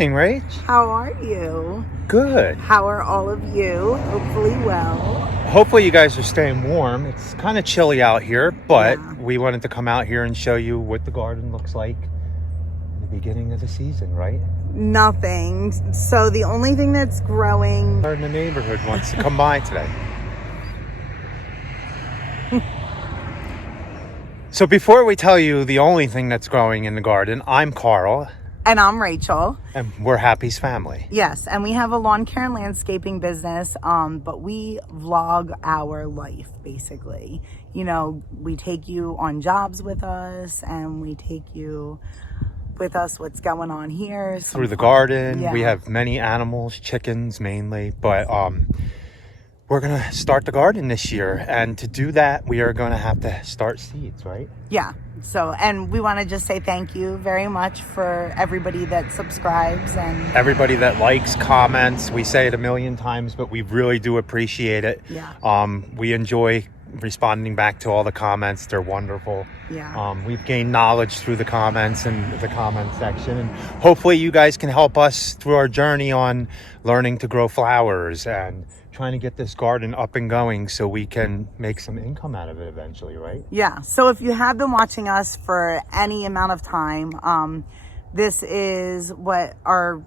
morning, Rach. How are you? Good. How are all of you? Hopefully well. Hopefully you guys are staying warm. It's kind of chilly out here, but Yeah. we wanted to come out here and show you what the garden looks like in the beginning of the season, right? Nothing. So the only thing that's growing... In the neighborhood wants to come by today. So before we tell you the only thing that's growing in the garden, I'm Carl. And I'm Rachel. And we're Happy's family. Yes, and we have a lawn care and landscaping business, but we vlog our life, basically. You know, we take you on jobs with us, and we take you with us what's going on here. Through the garden. Yeah. We have many animals, chickens mainly, but we're going to start the garden this year. And to do that, we are going to have to start seeds, right? Yeah. So, and we want to just say thank you very much for everybody that subscribes and everybody that likes, comments. We say it a million times, but we really do appreciate it. Yeah. We enjoy responding back to all the comments. They're wonderful. Yeah. We've gained knowledge through the comments and the comment section, and hopefully you guys can help us through our journey on learning to grow flowers and trying to get this garden up and going so we can make some income out of it eventually, right? Yeah. So if you have been watching us for any amount of time, this is what our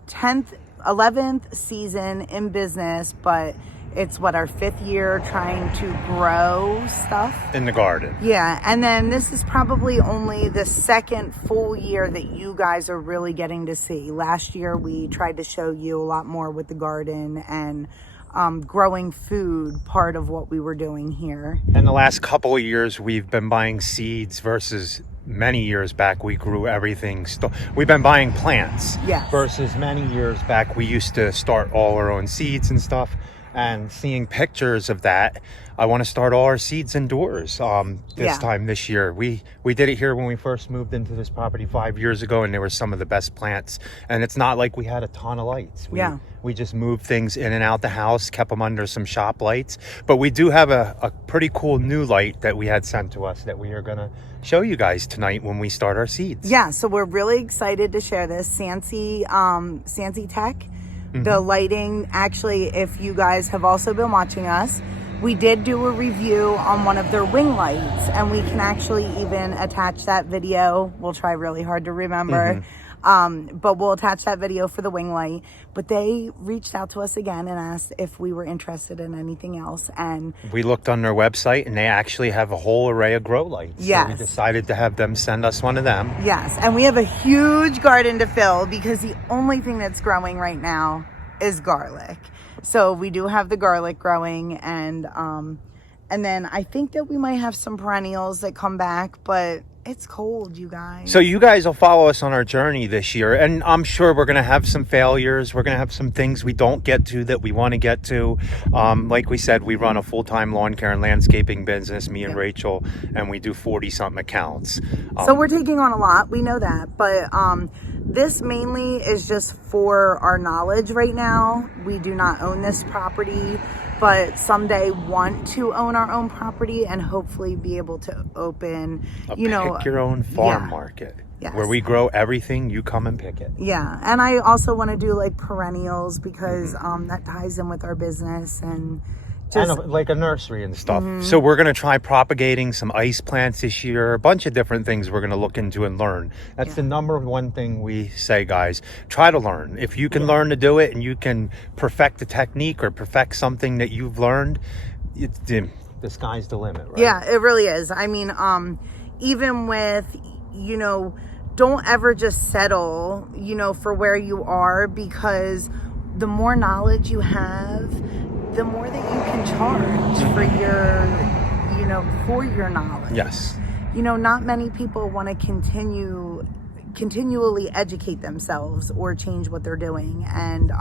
11th season in business, but it's what our 5th year trying to grow stuff in the garden. Yeah. And then this is probably only the second full year that you guys are really getting to see. Last year, we tried to show you a lot more with the garden and growing food, part of what we were doing here. In the last couple of years, we've been buying seeds versus many years back we grew everything. We've been buying plants. Yes. Versus many years back we used to start all our own seeds and stuff. And seeing pictures of that, I want to start all our seeds indoors time this year. We did it here when we first moved into this property 5 years ago, and there were some of the best plants. And it's not like we had a ton of lights. We just moved things in and out the house, kept them under some shop lights. But we do have a pretty cool new light that we had sent to us that we are going to show you guys tonight when we start our seeds. Yeah, so we're really excited to share this. Sansi Tech. The lighting, actually, if you guys have also been watching us, we did do a review on one of their wing lights, and we can actually even attach that video. We'll try really hard to remember, but we'll attach that video for the wing light. But they reached out to us again and asked if we were interested in anything else. And we looked on their website, and they actually have a whole array of grow lights. Yes. So we decided to have them send us one of them. Yes, and we have a huge garden to fill because the only thing that's growing right now is garlic. So we do have the garlic growing, and then I think that we might have some perennials that come back, but it's cold, you guys. So you guys will follow us on our journey this year, and I'm sure we're going to have some failures. We're going to have some things we don't get to that we want to get to. Like we said, we run a full-time lawn care and landscaping business, me and Rachel, and we do 40-something accounts. So we're taking on a lot. We know that, but this mainly is just for our knowledge right now. We do not own this property, but someday want to own our own property and hopefully be able to open, pick your own farm market. Yes. Where we grow everything, you come and pick it. Yeah, and I also want to do like perennials because that ties in with our business and like a nursery and stuff. So we're going to try propagating some ice plants this year, a bunch of different things we're going to look into and learn. That's the number one thing we say, guys. Try to learn. If you can learn to do it and you can perfect the technique or perfect something that you've learned, the sky's the limit, right? Yeah, it really is. I mean, even with, don't ever just settle, for where you are, because the more knowledge you have, the more that you can charge for your knowledge. Yes. Not many people want to continually educate themselves or change what they're doing. And,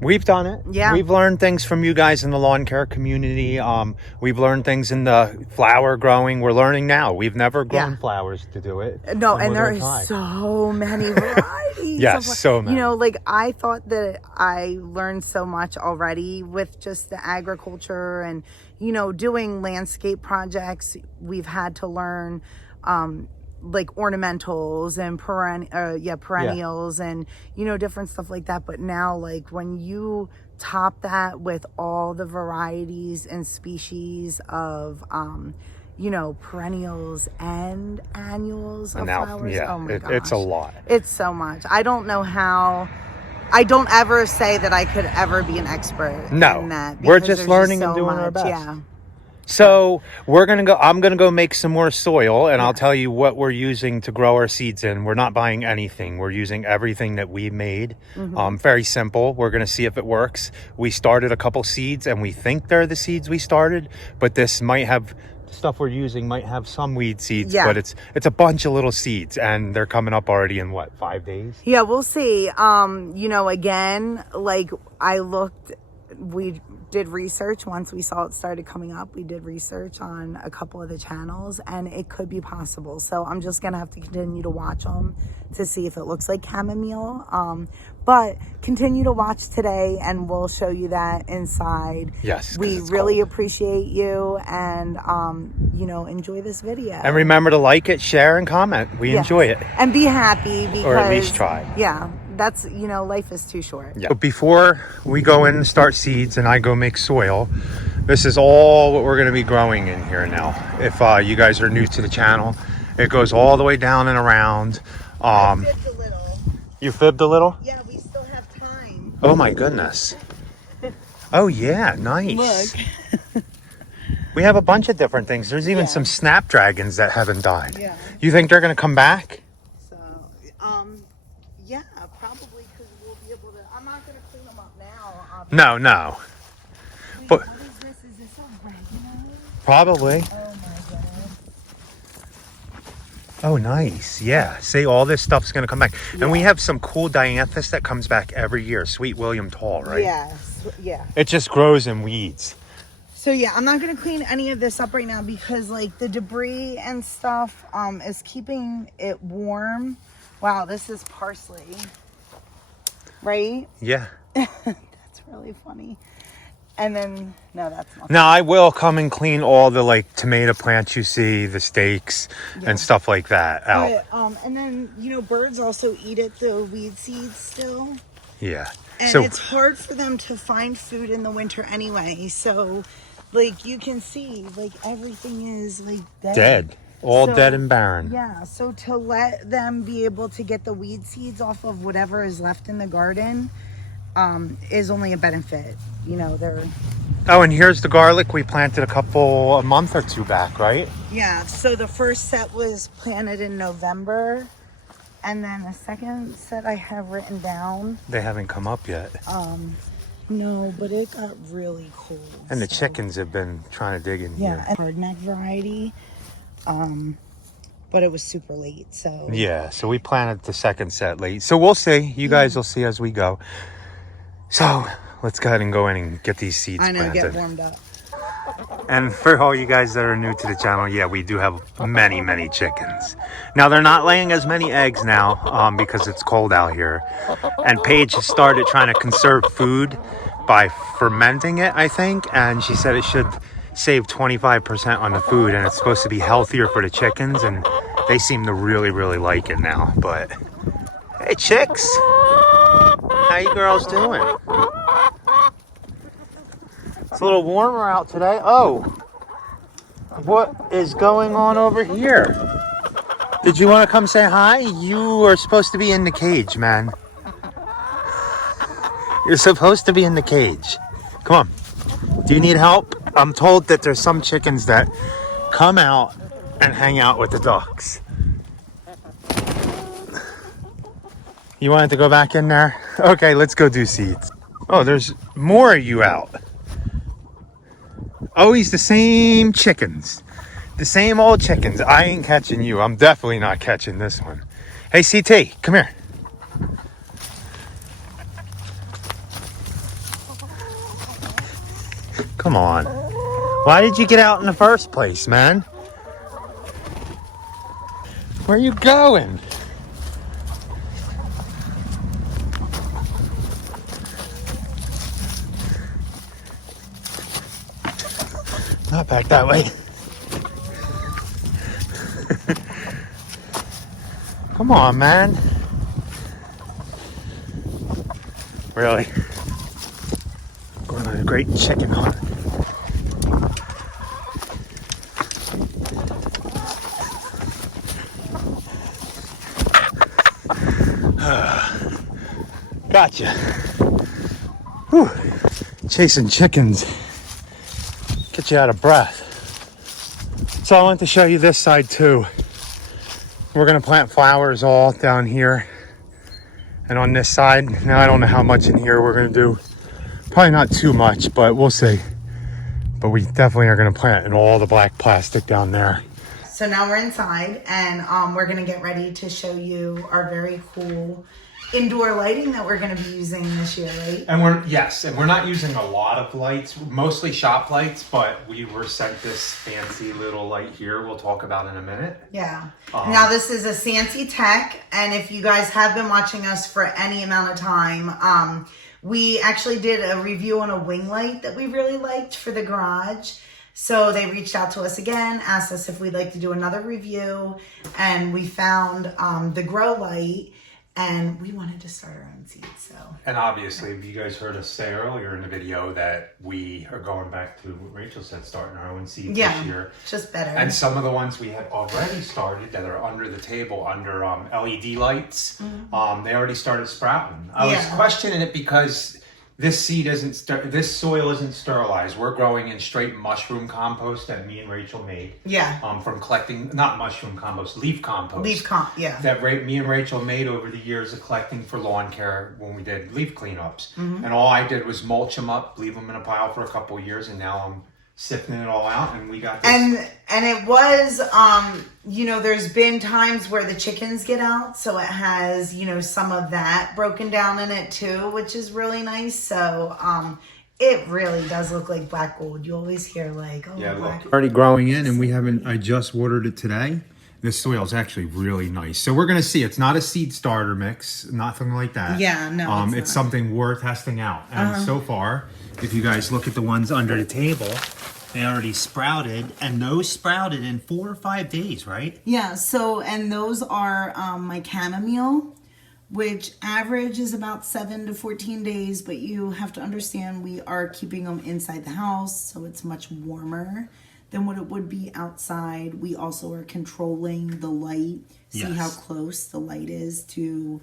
we've done it. Yeah. We've learned things from you guys in the lawn care community. We've learned things in the flower growing. We're learning now. We've never grown flowers to do it. No, and there are so many varieties. Yes, so many. I thought that I learned so much already with just the agriculture and, doing landscape projects. We've had to learn like ornamentals and perennials and, you know, different stuff like that. But now, like, when you top that with all the varieties and species of, you know, perennials and annuals of flowers. Yeah, oh my gosh. it's a lot. It's so much. I don't know how. I don't ever say that I could ever be an expert in that. We're just learning and doing our best. Yeah. So I'm gonna go make some more soil, and I'll tell you what we're using to grow our seeds in. We're not buying anything. We're using everything that we made. Very simple. We're gonna see if it works. We started a couple seeds, and we think they're the seeds we started, but this might have stuff we're using might have some weed seeds, but it's a bunch of little seeds, and they're coming up already in 5 days? Yeah, we'll see. You know, again, like we did research once we saw it started coming up. We did research on a couple of the channels, and it could be possible. So I'm just gonna have to continue to watch them to see if it looks like chamomile. But continue to watch today, and we'll show you that inside. Yes, we really appreciate you, and you know, enjoy this video. And remember to like it, share, and comment. We enjoy it, and be happy, because, or at least try. Yeah. That's, you know, life is too short. Yeah. But before we go in and start seeds and I go make soil, this is all what we're going to be growing in here now. If you guys are new to the channel, it goes all the way down and around. I fibbed a little. You fibbed a little? Yeah, we still have time. Oh my goodness. Oh yeah, nice. Look. We have a bunch of different things. There's even some snapdragons that haven't died. Yeah. You think they're going to come back? So, yeah, probably, because we'll be able to. I'm not going to clean them up now, obviously. No. Wait, But what is this? Is this oregano? probably. Oh my goodness. Oh, nice. Yeah. See, all this stuff's going to come back. And we have some cool dianthus that comes back every year. Sweet William Tall, right? Yeah. It just grows in weeds. So yeah, I'm not going to clean any of this up right now, because like the debris and stuff is keeping it warm. Wow, this is parsley. Right? Yeah. That's really funny. And then, no, that's not. Now, I will come and clean all the like tomato plants you see, the stakes and stuff like that out. But, and then, you know, birds also eat it, the weed seeds still. Yeah. And So it's hard for them to find food in the winter anyway. So, like, you can see, like, everything is, like, dead. All dead and barren. Yeah, so to let them be able to get the weed seeds off of whatever is left in the garden is only a benefit. You know, they're... Oh, and here's the garlic we planted a month or two back, right? Yeah, so the first set was planted in November. And then the second set I have written down. They haven't come up yet. No, but it got really cold. And the chickens have been trying to dig in here. Yeah, hardneck variety. But it was super late, so. Yeah, so we planted the second set late. So we'll see. You guys will see as we go. So let's go ahead and go in and get these seeds planted. Get warmed up. And for all you guys that are new to the channel, yeah, we do have many chickens. Now, they're not laying as many eggs now because it's cold out here. And Paige has started trying to conserve food by fermenting it, I think. And she said it should save 25% on the food, and it's supposed to be healthier for the chickens. And they seem to really like it now. But, hey, chicks. How you girls doing? It's a little warmer out today. Oh, what is going on over here? Did you want to come say hi? You are supposed to be in the cage, man. You're supposed to be in the cage. Come on. Do you need help? I'm told that there's some chickens that come out and hang out with the ducks. You wanted to go back in there? Okay, let's go do seeds. Oh, there's more of you out. Always the same chickens. The same old chickens. I ain't catching you. I'm definitely not catching this one. Hey, CT, come here. Come on. Why did you get out in the first place, man? Where are you going? Not back that way. Come on, man. Really? Going on a great chicken hunt. Gotcha. Whew. Chasing chickens. Get you out of breath. So I want to show you this side too. We're gonna plant flowers all down here and on this side. Now I don't know how much in here we're gonna do. Probably not too much, but we'll see. But we definitely are gonna plant in all the black plastic down there. So now we're inside and we're gonna get ready to show you our very cool indoor lighting that we're going to be using this year, right? And we're not using a lot of lights, mostly shop lights, but we were sent this fancy little light here we'll talk about in a minute. Yeah. Now this is a Sansi Tech, and if you guys have been watching us for any amount of time, we actually did a review on a wing light that we really liked for the garage. So they reached out to us again, asked us if we'd like to do another review, and we found the grow light. And we wanted to start our own seeds, so. And obviously, you guys heard us say earlier in the video that we are going back to what Rachel said, starting our own seeds this year. Just better. And some of the ones we had already started that are under the table, under LED lights, they already started sprouting. I was questioning it because this soil isn't sterilized. We're growing in straight mushroom compost that me and Rachel made. Yeah. From collecting, not mushroom compost, leaf compost. Yeah. That me and Rachel made over the years of collecting for lawn care when we did leaf cleanups. And all I did was mulch them up, leave them in a pile for a couple of years, and now I'm sifting it all out, and we got this. And it was, there's been times where the chickens get out, so it has, some of that broken down in it too, which is really nice. So it really does look like black gold. You always hear like, oh, yeah, black. Already growing in, and I just watered it today. This soil is actually really nice. So we're going to see. It's not a seed starter mix, nothing like that. Yeah, no, it's something worth testing out. And so far, if you guys look at the ones under the table, they already sprouted, and those sprouted in 4 or 5 days, right? Yeah, so, and those are my chamomile, which average is about 7 to 14 days, but you have to understand we are keeping them inside the house, so it's much warmer than what it would be outside. We also are controlling the light, see how close the light is to...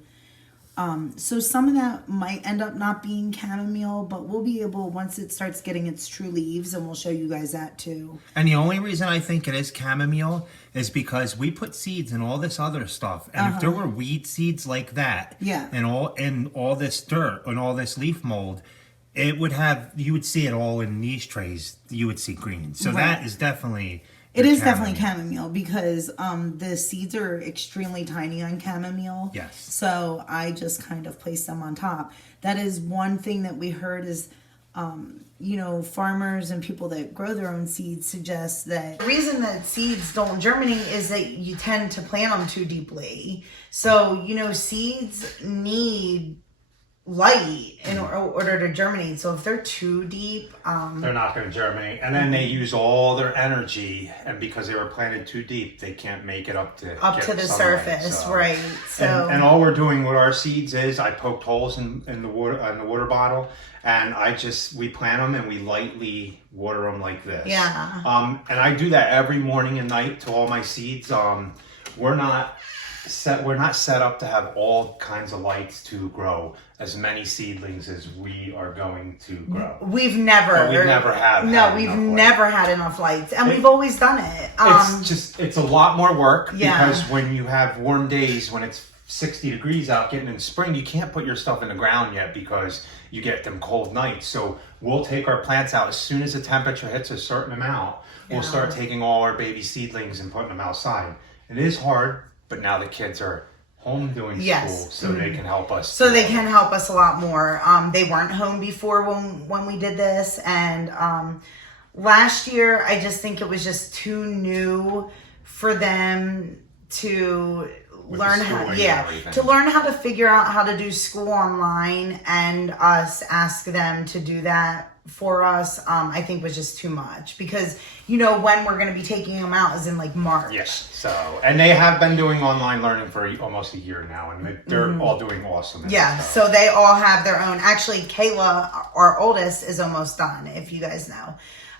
so some of that might end up not being chamomile, but we'll be able, once it starts getting its true leaves, and we'll show you guys that too. And the only reason I think it is chamomile is because we put seeds in all this other stuff. And if there were weed seeds like that, and all this dirt and all this leaf mold, you would see it all in these trays. You would see green. So that is definitely... It is definitely chamomile because the seeds are extremely tiny on chamomile. Yes. So I just kind of placed them on top. That is one thing that we heard is, farmers and people that grow their own seeds suggest that the reason that seeds don't germinate is that you tend to plant them too deeply. So, seeds need light in order to germinate. So if they're too deep, they're not going to germinate. And then they use all their energy, and because they were planted too deep, they can't make it up to the surface, right? So and all we're doing with our seeds is I poked holes in the water bottle, and we plant them and we lightly water them like this. Yeah. And I do that every morning and night to all my seeds. We're not set up to have all kinds of lights to grow as many seedlings as we are going to grow. We've never had enough lights, and we've always done it. It's a lot more work because when you have warm days, when it's 60 degrees out, getting in spring, you can't put your stuff in the ground yet because you get them cold nights. So we'll take our plants out as soon as the temperature hits a certain amount. We'll start taking all our baby seedlings and putting them outside. It is hard, but now the kids are home doing school, so they can help us. So they can help us a lot more. They weren't home before when we did this, and last year I just think it was just too new for them to learn how to figure out how to do school online, and us ask them to do that for us, I think was just too much because, you know, when we're going to be taking them out is in like March. Yes. So, and they have been doing online learning for almost a year now, and they're all doing awesome. Yeah. So they all have their own. Actually, Kayla, our oldest, is almost done. If you guys know.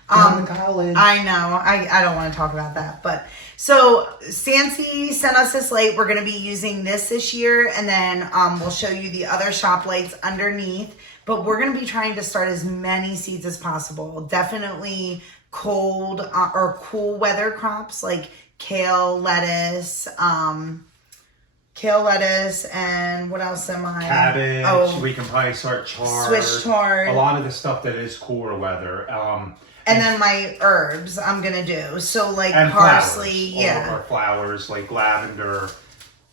College. I know. I don't want to talk about that, but so Sancy sent us this light. We're going to be using this year, and then we'll show you the other shop lights underneath. But we're going to be trying to start as many seeds as possible. Definitely cold or cool weather crops like kale, lettuce, and what else am I? Cabbage. Oh, We can probably start chard. Swiss chard. A lot of the stuff that is cooler weather. And then my herbs I'm gonna do. So like and parsley, flowers. All of our flowers like lavender,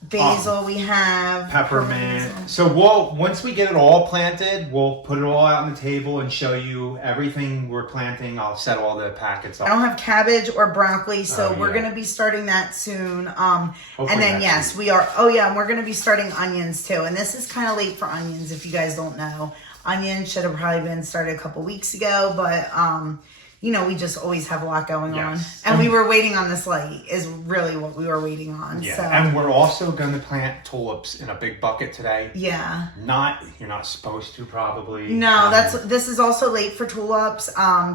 basil. We have peppermint. basil. So once we get it all planted, we'll put it all out on the table and show you everything we're planting. I'll set all the packets up. I don't have cabbage or broccoli, so we're yeah. gonna be starting that soon. Hopefully and then next we are. Oh yeah, and we're gonna be starting onions too. And this is kind of late for onions if you guys don't know. Onions should have probably been started a couple weeks ago, but you know, we just always have a lot going on. And we were waiting on this light is really what we were waiting on. Yeah, so. and we're also going to plant tulips in a big bucket today. Yeah. You're not supposed to probably. No, this is also late for tulips.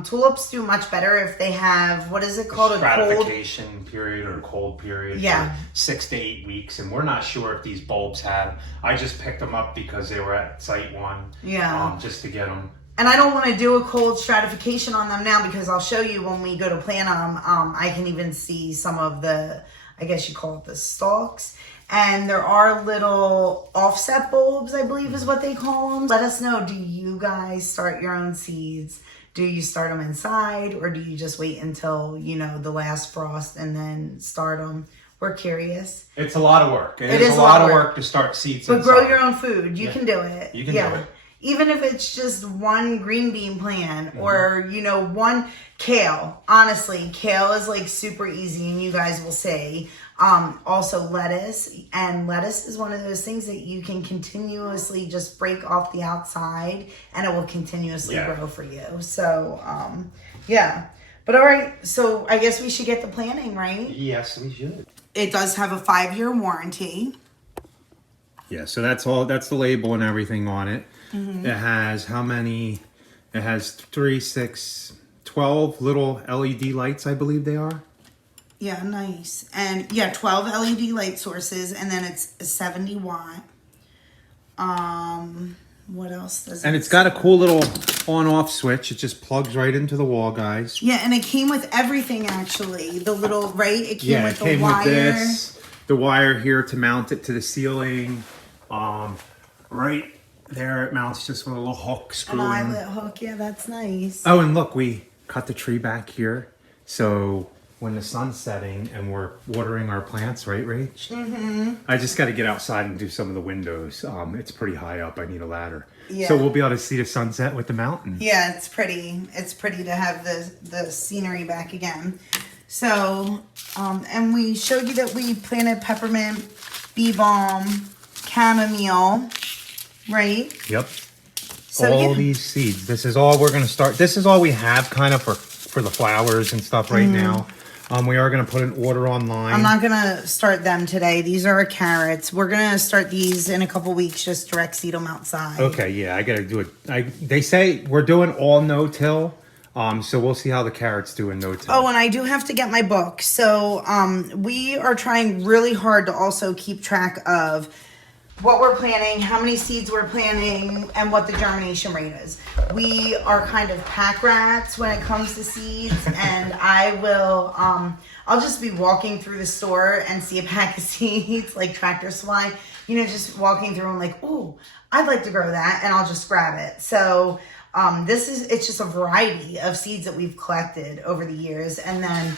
Tulips do much better if they have, what is it called? A stratification period or cold period. Yeah. For 6 to 8 weeks. And we're not sure if these bulbs have. I just picked them up because they were at Site One. Yeah. Just to get them. And I don't want to do a cold stratification on them now because I'll show you when we go to plant them. I can even see some of the, I guess you call it the stalks. And there are little offset bulbs, I believe is what they call them. Let us know, do you guys start your own seeds? Do you start them inside or do you just wait until, you know, the last frost and then start them? We're curious. It's a lot of work. It is a lot of work to start seeds But inside. grow your own food. You can do it. You can do it. Even if it's just one green bean plant or, you know, one kale. Honestly, kale is like super easy and you guys will see. Also lettuce. And lettuce is one of those things that you can continuously just break off the outside and it will continuously grow for you. So, yeah. But all right, so I guess we should get the planting, right? Yes, we should. It does have a 5-year warranty. Yeah, so that's the label and everything on it. It has how many? It has 3, 6, 12 little LED lights, I believe they are. Yeah, nice. And yeah, 12 LED light sources, and then it's a 70 watt. What else does it And it's got a cool little on-off switch. It just plugs right into the wall, guys. Yeah, and it came with everything actually. The little, right? It came with the wire. With this, the wire here to mount it to the ceiling. Right there, it mounts just with a little hook screw An in. eyelet hook, yeah, that's nice. Oh, and look, we cut the tree back here. So when the sun's setting and we're watering our plants, right, Rach? Mm-hmm. I just got to get outside and do some of the windows. It's pretty high up. I need a ladder. Yeah. So we'll be able to see the sunset with the mountain. Yeah, it's pretty. It's pretty to have the scenery back again. So, and we showed you that we planted peppermint, bee balm, chamomile, right? Yep. So, all these seeds. This is all we're going to start. This is all we have kind of for the flowers and stuff right now. We are going to put an order online. I'm not going to start them today. These are our carrots. We're going to start these in a couple weeks, just direct seed them outside. Okay, yeah, I got to do it. They say we're doing all no-till, so we'll see how the carrots do in no-till. Oh, and I do have to get my book. So we are trying really hard to also keep track of what we're planting, how many seeds we're planting, and what the germination rate is. We are kind of pack rats when it comes to seeds, and I will, I'll just be walking through the store and see a pack of seeds, like Tractor Supply, you know, just walking through and like, ooh, I'd like to grow that, and I'll just grab it. So it's just a variety of seeds that we've collected over the years, and then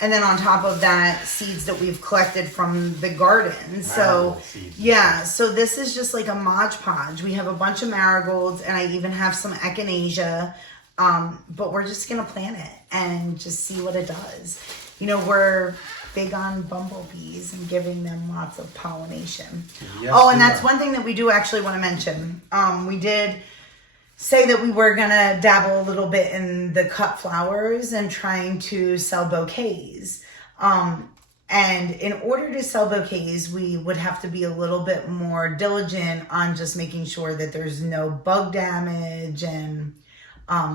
on top of that, seeds that we've collected from the garden. So, yeah, so this is just like a Mod Podge. We have a bunch of marigolds, and I even have some echinacea. But we're just going to plant it and just see what it does. You know, we're big on bumblebees and giving them lots of pollination. Yes, and that's one thing that we do actually want to mention. We did say that we were gonna dabble a little bit in the cut flowers and trying to sell bouquets. And in order to sell bouquets, we would have to be a little bit more diligent on just making sure that there's no bug damage, and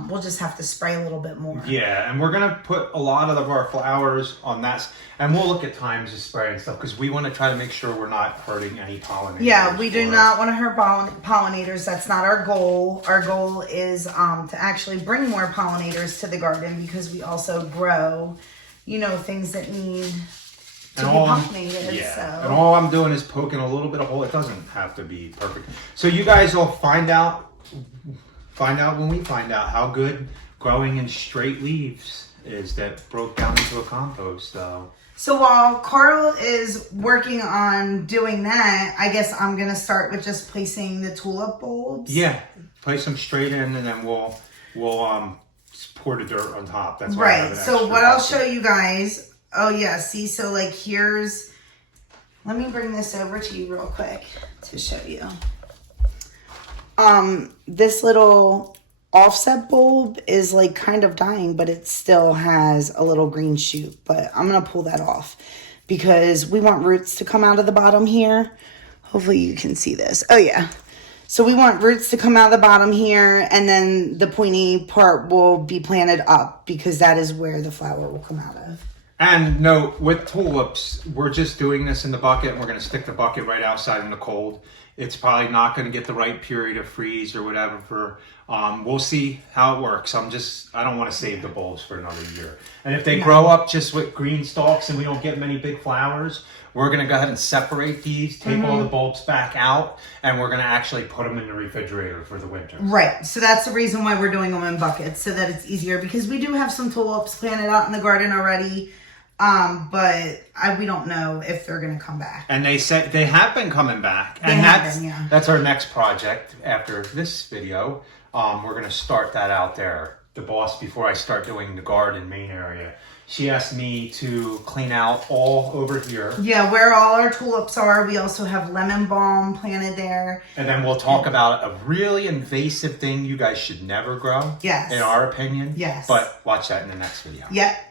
we'll just have to spray a little bit more. Yeah, and we're gonna put a lot of our flowers on that, and we'll look at times to spray and stuff because we want to try to make sure we're not hurting any pollinators. Yeah, we do not want to hurt pollinators. That's not our goal. Our goal is to actually bring more pollinators to the garden because we also grow, things that need to be pollinated. Yeah, so. and all I'm doing is poking a little bit of hole. It doesn't have to be perfect. So you guys will find out when we find out how good growing in straight leaves is that broke down into a compost though. So while Carl is working on doing that, I guess I'm going to start with just placing the tulip bulbs. Yeah, place them straight in and then we'll pour the dirt on top. That's why right. So what I'll show you guys. Oh yeah, see, so like let me bring this over to you real quick to show you. This little offset bulb is like kind of dying, but it still has a little green shoot, but I'm going to pull that off because we want roots to come out of the bottom here. Hopefully you can see this. Oh yeah. So we want roots to come out of the bottom here, and then the pointy part will be planted up because that is where the flower will come out of. And no, with tulips, we're just doing this in the bucket, and we're going to stick the bucket right outside in the cold. It's probably not going to get the right period of freeze or whatever. We'll see how it works. I don't want to save the bulbs for another year. And if they grow up just with green stalks and we don't get many big flowers, we're going to go ahead and separate these, take all the bulbs back out, and we're going to actually put them in the refrigerator for the winter. Right. So that's the reason why we're doing them in buckets, so that it's easier, because we do have some tulips planted out in the garden already. But we don't know if they're going to come back. And they say they have been coming back. And that's our next project after this video. We're going to start that out there. The boss, before I start doing the garden main area, she asked me to clean out all over here. Yeah, where all our tulips are. We also have lemon balm planted there. And then we'll talk about a really invasive thing you guys should never grow. Yes. In our opinion. Yes. But watch that in the next video. Yep.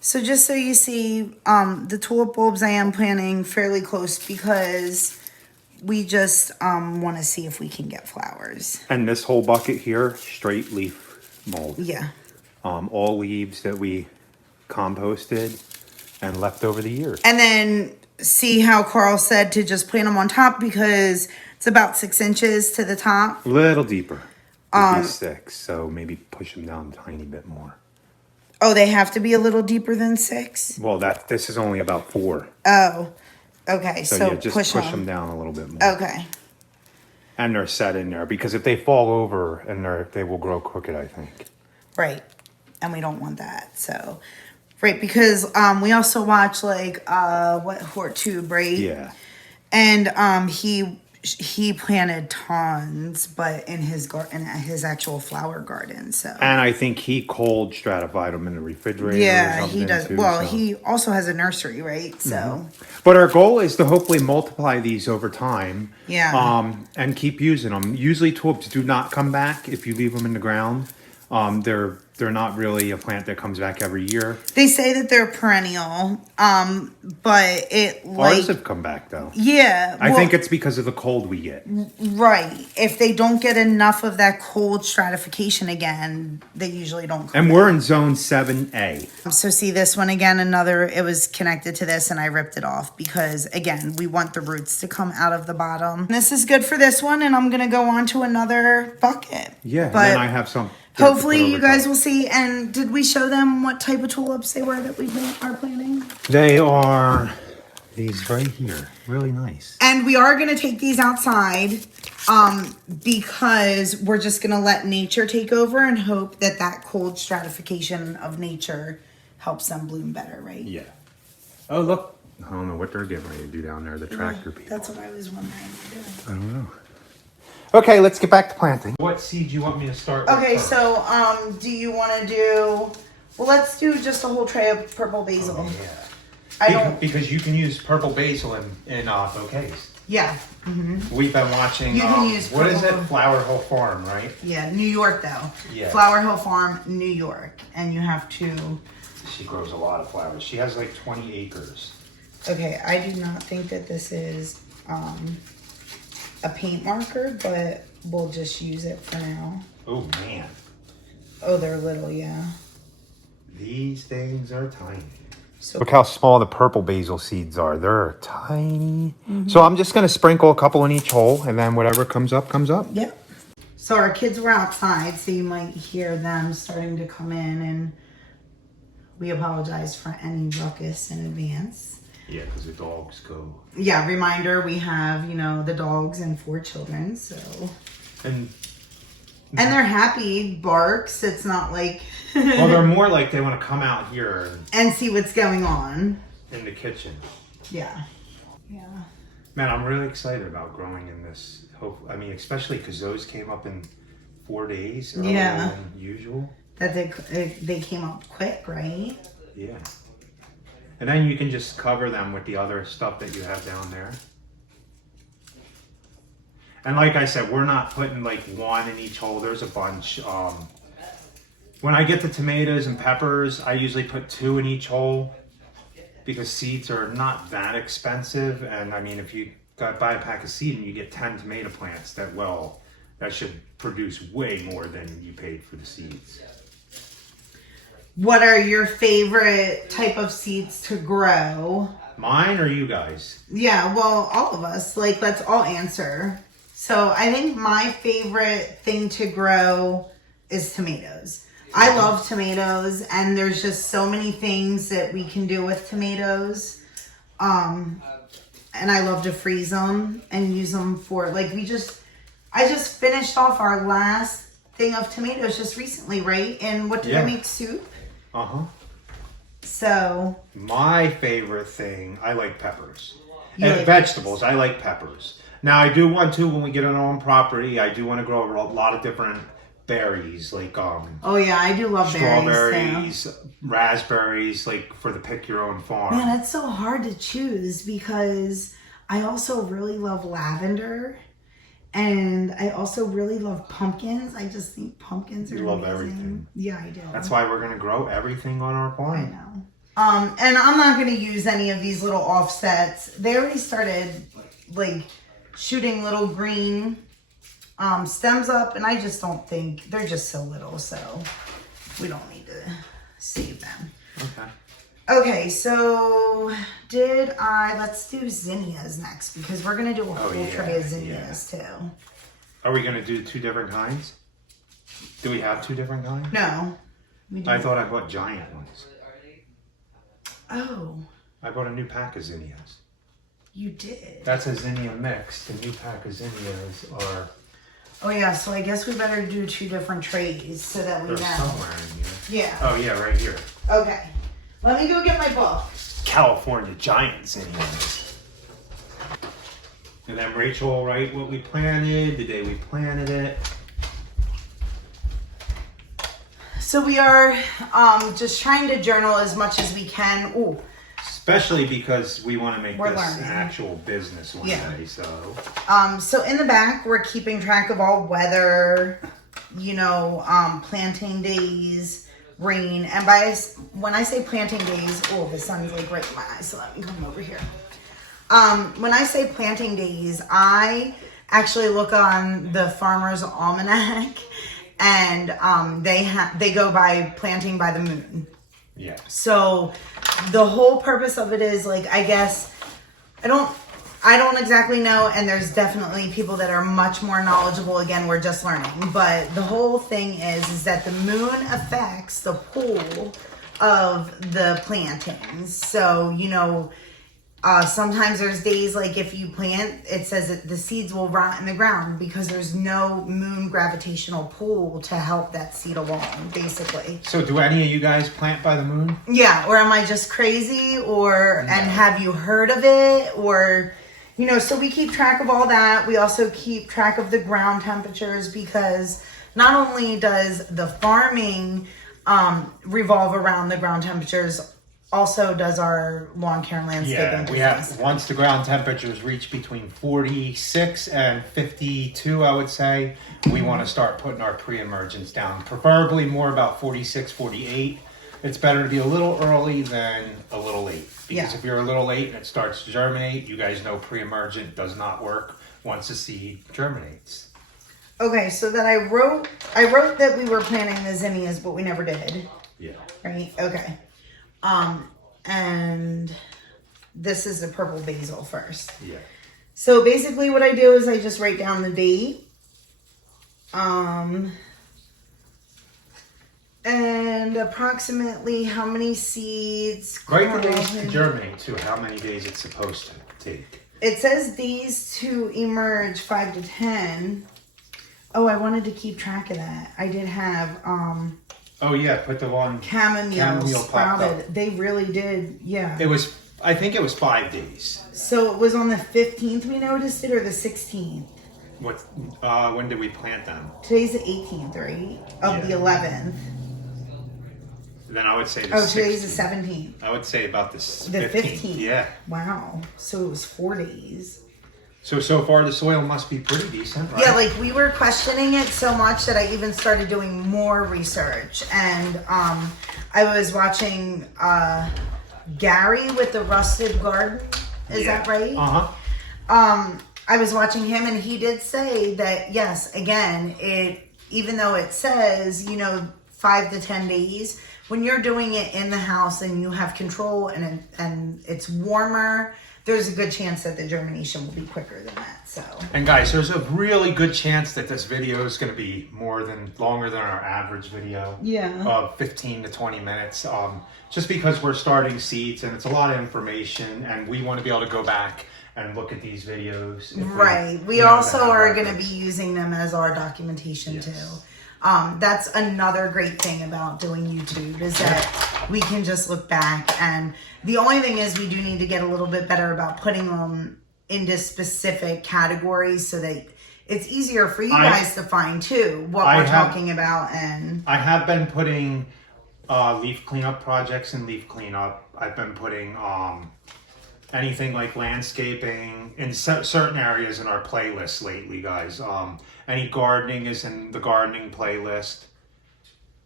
So just so you see, the tulip bulbs I am planting fairly close because we just want to see if we can get flowers. And this whole bucket here, straight leaf mold. Yeah. All leaves that we composted and left over the years. And then see how Carl said to just plant them on top because it's about 6 inches to the top. A little deeper. Maybe 6, so maybe push them down a tiny bit more. Oh, they have to be a little deeper than 6? Well, this is only about 4. Oh, okay. So yeah, just push them down a little bit more. Okay. And they're set in there because if they fall over and they will grow crooked, I think. Right. And we don't want that. So, right, because we also watch HortTube, right? Yeah. And he planted tons, but in his actual flower garden. So. And I think he cold stratified them in the refrigerator. Yeah, he does. Too, well, he also has a nursery, right? So. Mm-hmm. But our goal is to hopefully multiply these over time. Yeah. And keep using them. Usually tulips do not come back if you leave them in the ground. They're not really a plant that comes back every year. They say that they're perennial, but ours have come back though. Yeah, I think it's because of the cold we get. Right. If they don't get enough of that cold stratification again, they usually don't come back. And we're in zone 7A. So see this one again, it was connected to this and I ripped it off because again, we want the roots to come out of the bottom. This is good for this one and I'm going to go on to another bucket. Yeah, but then I have some. Hopefully you guys will see. And did we show them what type of tulips they were that we are planting? They are these right here. Really nice. And we are going to take these outside because we're just going to let nature take over and hope that cold stratification of nature helps them bloom better, right? Yeah. Oh, look. I don't know what they're getting ready to do down there, the tractor people. That's what I was wondering. I don't know. Okay, let's get back to planting. What seed do you want me to start with? Okay, so do you want to do... Well, let's do just a whole tray of purple basil. Oh, yeah. Because you can use purple basil in bouquets. Yeah. We've been watching, You can use what is it? purple- Flower Hill Farm, right? Yeah, New York though. Yeah. Flower Hill Farm, New York. And you have to... She grows a lot of flowers. She has like 20 acres. Okay, I do not think that this is a paint marker, but we'll just use it for now. Oh man. Oh, they're little, yeah. These things are tiny. So Look how small the purple basil seeds are. They're tiny. So I'm just going to sprinkle a couple in each hole, and then whatever comes up, comes up. Yep. So our kids were outside, so you might hear them starting to come in, and we apologize for any ruckus in advance. Yeah, because the dogs go. Yeah, reminder, we have, you know, the dogs and 4 children, so... And they're happy, barks. It's not like... well, they're more like they want to come out here and see what's going on. in the kitchen. Yeah. Yeah. Man, I'm really excited about growing in this. I mean, especially because those came up in 4 days. Yeah. Than usual. That they came up quick, right? Yeah. And then you can just cover them with the other stuff that you have down there. And like I said, we're not putting like one in each hole. There's a bunch. When I get the tomatoes and peppers, I usually put 2 in each hole because seeds are not that expensive. And I mean, if you buy a pack of seed and you get 10 tomato plants, that should produce way more than you paid for the seeds. What are your favorite type of seeds to grow? Mine or you guys? Yeah, well, all of us. Like, let's all answer. So I think my favorite thing to grow is tomatoes. I love tomatoes, and there's just so many things that we can do with tomatoes. And I love to freeze them and use them for, like, I just finished off our last thing of tomatoes just recently, right? And what did I make? Soup? Uh-huh. So. My favorite thing, I like peppers. You And like vegetables, I like peppers. Now, I do want to, when we get on our own property, I do want to grow a lot of different berries, like oh yeah, I do love berries strawberries, raspberries, like for the pick your own farm. Man, it's so hard to choose because I also really love lavender, and I also really love pumpkins. I just think pumpkins are love amazing. everything. Yeah, I do. That's why we're gonna grow everything on our farm. I know. And I'm not gonna use any of these little offsets. They already started like shooting little green stems up, and I just don't think they're just so little, so we don't need to save them. Okay, so let's do zinnias next, because we're gonna do a whole tray of zinnias too. Are we gonna do 2 different kinds? Do we have 2 different kinds? No. We do. I thought I bought giant ones. Oh. I bought a new pack of zinnias. You did? That's a zinnia mix. The new pack of zinnias are... Oh yeah, so I guess we better do 2 different trays so that we know. They're somewhere in here. Yeah. Oh yeah, right here. Okay. Let me go get my book. California giant zinnias. And then Rachel will write what we planted, the day we planted it. So we are just trying to journal as much as we can. Ooh. Especially because we want to make We're this learning. an actual business one day, so. So in the back, we're keeping track of all weather, planting days, rain. And when I say planting days, the sun's like right in my eyes, so let me come over here. When I say planting days, I actually look on the Farmer's Almanac, and they go by planting by the moon. Yeah. So the whole purpose of it is, like, I guess, I don't exactly know, and there's definitely people that are much more knowledgeable. Again, we're just learning. But the whole thing is that the moon affects the pull of the plantings. So, sometimes there's days like if you plant, it says that the seeds will rot in the ground because there's no moon gravitational pull to help that seed along, basically. So do any of you guys plant by the moon? Yeah, or am I just crazy? And have you heard of it? Or, so we keep track of all that. We also keep track of the ground temperatures, because not only does the farming revolve around the ground temperatures, also does our lawn care and landscaping Yeah, we business. have, once the ground temperatures reach between 46 and 52, I would say, we want to start putting our pre-emergence down. Preferably more about 46, 48. It's better to be a little early than a little late. Because if you're a little late and it starts to germinate, you guys know pre-emergent does not work once the seed germinates. Okay, so then I wrote that we were planting the zinnias, but we never did. Yeah. Right? Okay. And this is the purple basil first. Yeah. So basically what I do is I just write down the date. And approximately how many seeds. Write the days to germinate too, how many days it's supposed to take. It says days to emerge 5 to 10. Oh, I wanted to keep track of that. I did have Oh yeah, put the one chamomile popped up. sprouted. They really did, yeah. It was, I think it was 5 days. So it was on the 15th we noticed it, or the 16th? What? When did we plant them? Today's the 18th, right? Of the 11th. Then I would say the 16th. Today's the 17th. I would say about the 15th. 15th. Yeah. Wow. So it was 4 days. So far the soil must be pretty decent, right? Yeah, like we were questioning it so much that I even started doing more research. And I was watching Gary with the Rusted Garden. Is that right? Uh-huh. I was watching him and he did say that, yes, again, even though it says, 5 to 10 days, when you're doing it in the house and you have control and it's warmer, there's a good chance that the germination will be quicker than that. So. And guys, there's a really good chance that this video is going to be longer than our average video. Yeah. Of 15 to 20 minutes. Just because we're starting seeds and it's a lot of information and we want to be able to go back and look at these videos. Right. We also are going to be using them as our documentation too. That's another great thing about doing YouTube is that we can just look back, and the only thing is we do need to get a little bit better about putting them into specific categories so that it's easier for you guys to find too what we're talking about. And I have been putting leaf cleanup projects in leaf cleanup. I've been putting anything like landscaping in certain areas in our playlist lately, guys. Any gardening is in the gardening playlist.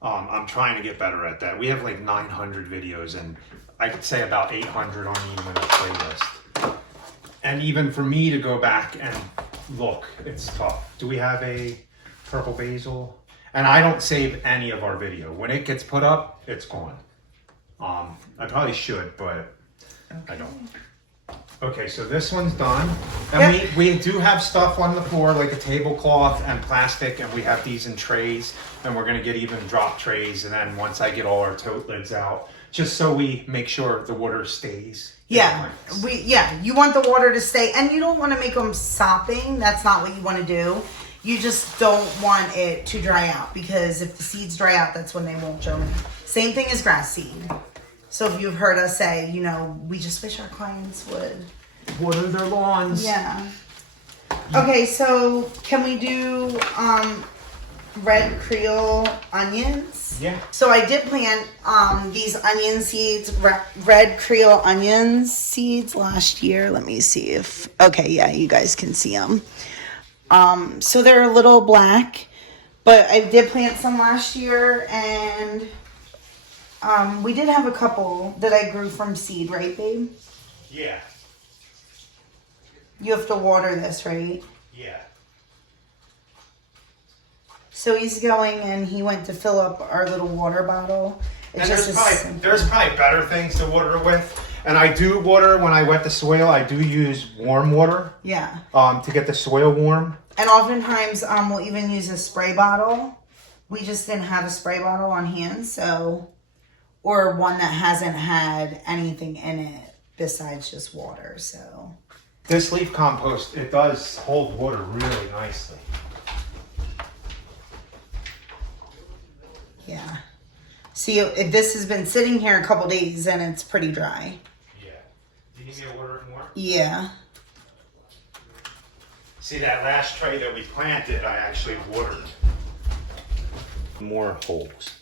I'm trying to get better at that. We have like 900 videos and I could say about 800 aren't even in the playlist. And even for me to go back and look, it's tough. Do we have a purple basil? And I don't save any of our video. When it gets put up, it's gone. I probably should, but I don't. Okay, so this one's done. And we do have stuff on the floor like a tablecloth and plastic, and we have these in trays, and we're gonna get even drop trays, and then once I get all our tote lids out, just so we make sure the water stays. Yeah, you want the water to stay, and you don't want to make them sopping. That's not what you want to do. You just don't want it to dry out, because if the seeds dry out, that's when they won't germinate. Same thing as grass seed. So if you've heard us say, we just wish our clients would water their lawns. Yeah. Okay, so can we do red Creole onions? Yeah. So I did plant these onion seeds, red Creole onion seeds last year. Let me see if, okay, yeah, you guys can see them. So they're a little black, but I did plant some last year, and we did have a couple that I grew from seed, right, babe? Yeah. You have to water this, right? Yeah. So he's going and he went to fill up our little water bottle. It's and there's probably better things to water with. And I do water when I wet the soil. I do use warm water. Yeah. To get the soil warm. And oftentimes we'll even use a spray bottle. We just didn't have a spray bottle on hand, so, or one that hasn't had anything in it besides just water, so. This leaf compost, it does hold water really nicely. Yeah. See, if this has been sitting here a couple days, and it's pretty dry. Yeah. Do you need me to water it more? Yeah. See, that last tray that we planted, I actually watered. More holes.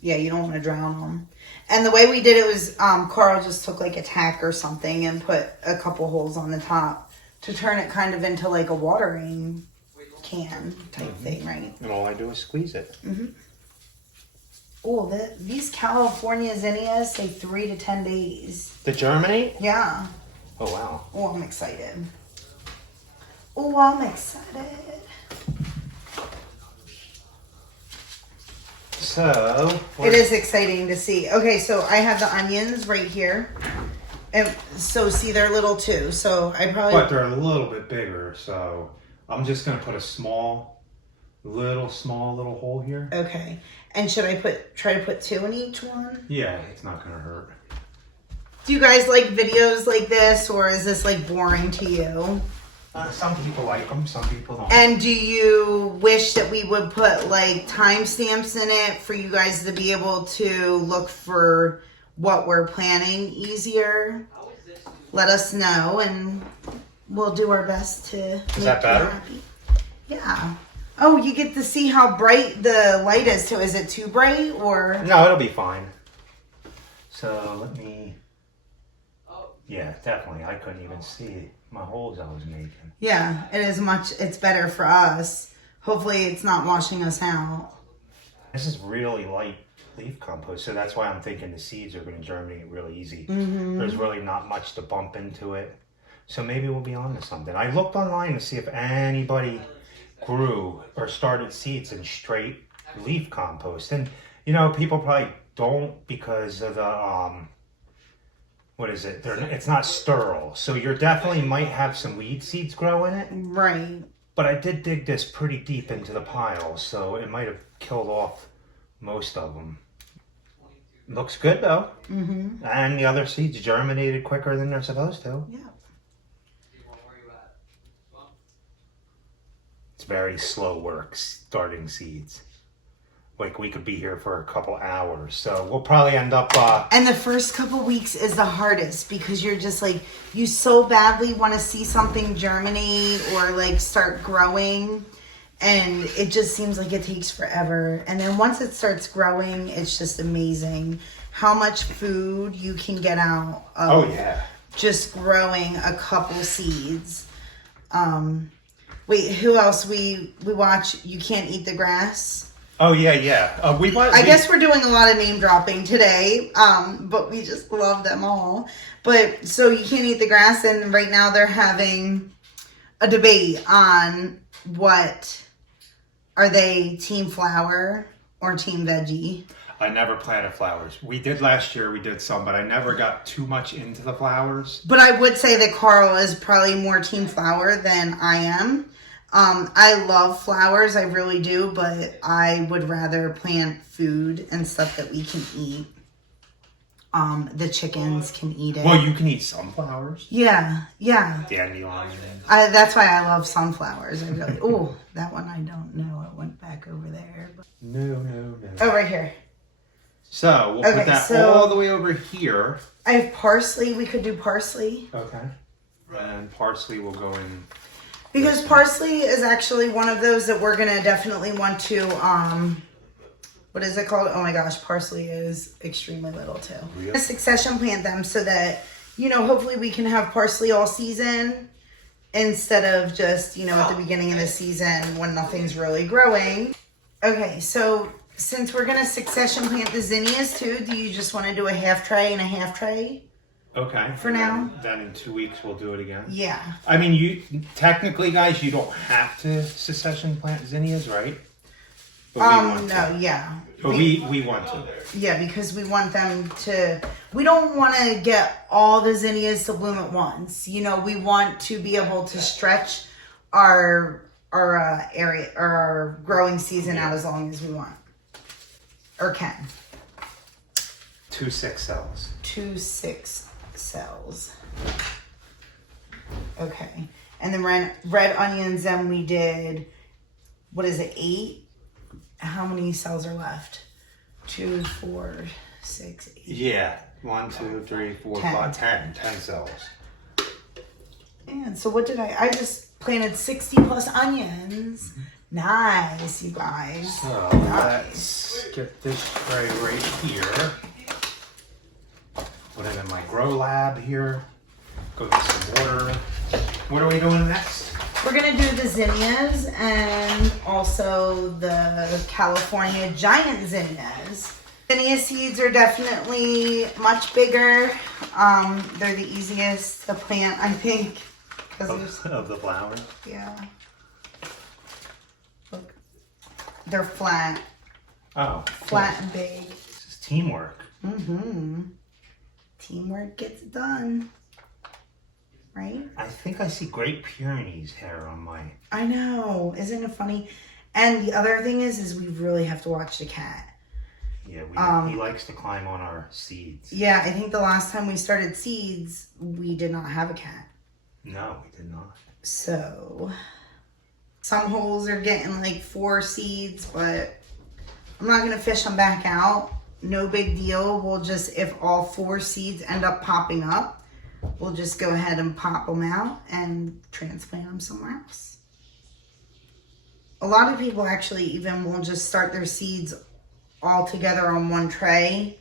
Yeah, you don't want to drown them. And the way we did it was Carl just took like a tack or something and put a couple holes on the top to turn it kind of into like a watering can type thing, right? And all I do is squeeze it. Oh, these California zinnias say 3 to 10 days. To germinate? Yeah. Oh, wow. Oh, I'm excited. Oh, I'm excited. So it is exciting to see. Okay, so I have the onions right here. And so see, they're little too. So I probably... But they're a little bit bigger, so I'm just going to put a small little hole here. Okay. And should I try to put 2 in each one? Yeah, it's not going to hurt. Do you guys like videos like this, or is this like boring to you? Some people like them, some people don't. And do you wish that we would put like timestamps in it for you guys to be able to look for what we're planning easier? Let us know and we'll do our best to Is that better? Happy. Yeah. Oh, you get to see how bright the light is too. Is it too bright or? No, it'll be fine. So let me... Yeah, definitely. I couldn't even see my holes I was making. Yeah, it's better for us. Hopefully it's not washing us out. This is really light leaf compost, so that's why I'm thinking the seeds are going to germinate really easy. There's really not much to bump into it. So maybe we'll be on to something. I looked online to see if anybody grew or started seeds in straight leaf compost. And, you know, people probably don't because of the... what is it? It's not sterile. So you definitely might have some weed seeds grow in it. Right. But I did dig this pretty deep into the pile, so it might have killed off most of them. Looks good though. And the other seeds germinated quicker than they're supposed to. Yeah. It's very slow work starting seeds. Like we could be here for a couple hours, so we'll probably end up and the first couple weeks is the hardest because you're just like, you so badly want to see something germinate or like start growing, and it just seems like it takes forever. And then once it starts growing, it's just amazing how much food you can get out of just growing a couple seeds. Wait, who else we watch? You Can't Eat the Grass. Oh yeah. I guess we're doing a lot of name dropping today, but we just love them all. But so You Can't Eat the Grass, and right now they're having a debate on what are they, team flower or team veggie. I never planted flowers. We did last year, we did some, but I never got too much into the flowers. But I would say that Carl is probably more team flower than I am. I love flowers, I really do, but I would rather plant food and stuff that we can eat. The chickens can eat it. Well, you can eat sunflowers. Yeah. Dandelion. That's why I love sunflowers. I really. Oh, that one I don't know. It went back over there. But... No. Oh, right here. So we'll put that all the way over here. I have parsley. We could do parsley. Okay. And parsley will go in. Because parsley is actually one of those that we're gonna definitely want to what is it called? Oh my gosh, parsley is extremely little too. Really? Succession plant them so that, you know, hopefully we can have parsley all season instead of just, you know, at the beginning of the season when nothing's really growing. Okay, so since we're gonna succession plant the zinnias too, do you just want to do a half tray and a half tray? Okay. For now. Then in 2 weeks we'll do it again. Yeah. I mean, you technically, guys, you don't have to succession plant zinnias, right? But we want to. Yeah, because we want them to. We don't want to get all the zinnias to bloom at once. You know, we want to be able to stretch our area or our growing season out as long as we want or can. 2 6 cells. 2 6 cells. Okay. And then red onions, then we did, what is it, 8? How many cells are left? 2, 4, 6, 8. Yeah. 1, 2, 3, 4, 5, 10 cells. And so what did I just planted 60 plus onions Nice, you guys. So let's get this tray right here. Put it in my grow lab here. Go get some water. What are we doing next? We're gonna do the zinnias and also the California giant zinnias. Zinnia seeds are definitely much bigger. They're the easiest to plant, I think. Of the flowers? Yeah. Look, they're flat. Oh. Flat and big. This is teamwork. Mm-hmm. Teamwork gets it done. Right? I think I see Great Pyrenees hair on my... I know. Isn't it funny? And the other thing is we really have to watch the cat. Yeah, he likes to climb on our seeds. Yeah, I think the last time we started seeds, we did not have a cat. No, we did not. So, some holes are getting like 4 seeds, but I'm not going to fish them back out. No big deal. We'll just, if all 4 seeds end up popping up, we'll just go ahead and pop them out and transplant them somewhere else. A lot of people actually even will just start their seeds all together on one tray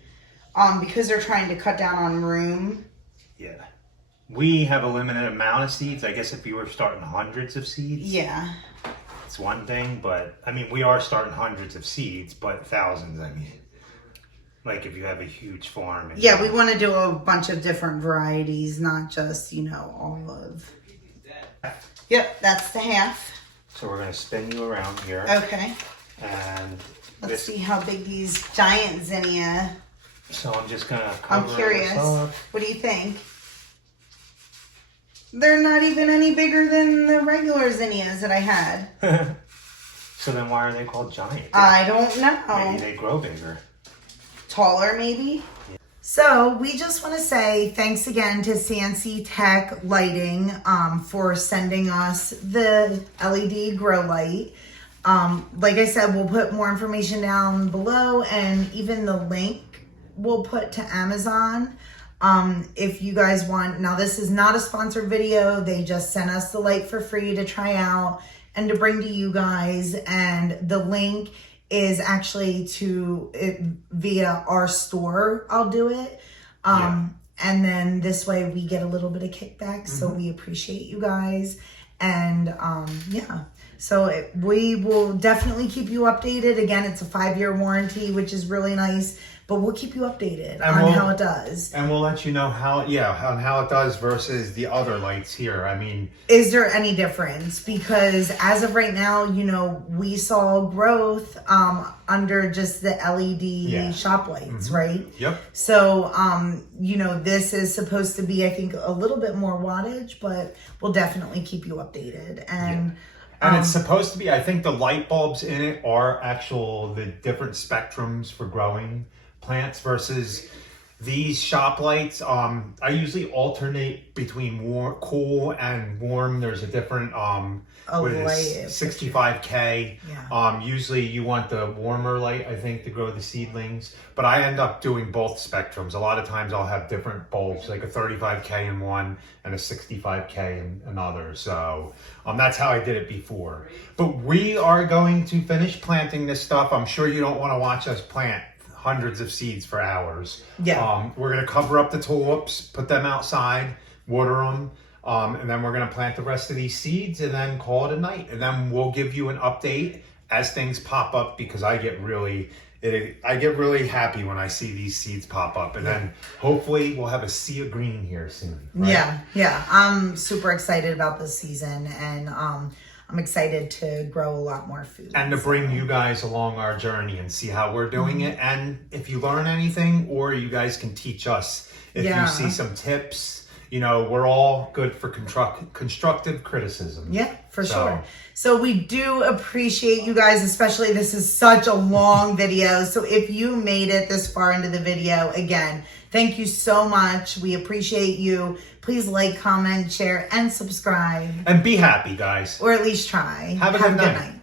because they're trying to cut down on room. Yeah. We have a limited amount of seeds. I guess if you were starting hundreds of seeds. Yeah. It's one thing, but I mean, we are starting hundreds of seeds, but thousands, I mean. Like if you have a huge farm. And yeah, we want to do a bunch of different varieties, not just, all of. Yep, that's the half. So we're going to spin you around here. Okay. And let's see how big these giant zinnia. So I'm just going to cover I'm curious. this up. What do you think? They're not even any bigger than the regular zinnias that I had. So then why are they called giant? I don't know. Maybe they grow bigger. Taller, maybe? Yeah. So we just want to say thanks again to Sansi Tech Lighting for sending us the LED grow light. Like I said, we'll put more information down below, and even the link we'll put to Amazon. If you guys want, now this is not a sponsored video. They just sent us the light for free to try out and to bring to you guys. And the link is actually to it via our store. I'll do it. And then this way we get a little bit of kickback. So we appreciate you guys. And yeah, so we will definitely keep you updated. Again, it's a 5-year warranty, which is really nice. But we'll keep you updated on how it does. And we'll let you know how it does versus the other lights here. I mean, is there any difference? Because as of right now, we saw growth under just the LED shop lights, right? Yep. So, this is supposed to be, I think, a little bit more wattage, but we'll definitely keep you updated. And it's supposed to be, I think the light bulbs in it are the different spectrums for growing plants versus these shop lights. I usually alternate between cool and warm. There's a different 65K. Yeah. Usually you want the warmer light, I think, to grow the seedlings, but I end up doing both spectrums. A lot of times I'll have different bulbs, like a 35K in one and a 65K in another. So that's how I did it before. But we are going to finish planting this stuff. I'm sure you don't want to watch us plant hundreds of seeds for hours. Yeah. We're going to cover up the tulips, put them outside, water them, and then we're going to plant the rest of these seeds and then call it a night. And then we'll give you an update as things pop up, because I get really happy when I see these seeds pop up. And then hopefully we'll have a sea of green here soon. Right? Yeah. I'm super excited about this season, and I'm excited to grow a lot more food. And to bring you guys along our journey and see how we're doing it. And if you learn anything, or you guys can teach us. If you see some tips, we're all good for constructive criticism. Yeah, for sure. So we do appreciate you guys, especially this is such a long video. So if you made it this far into the video, again, thank you so much. We appreciate you. Please like, comment, share, and subscribe. And be happy, guys. Or at least try. Have a good night.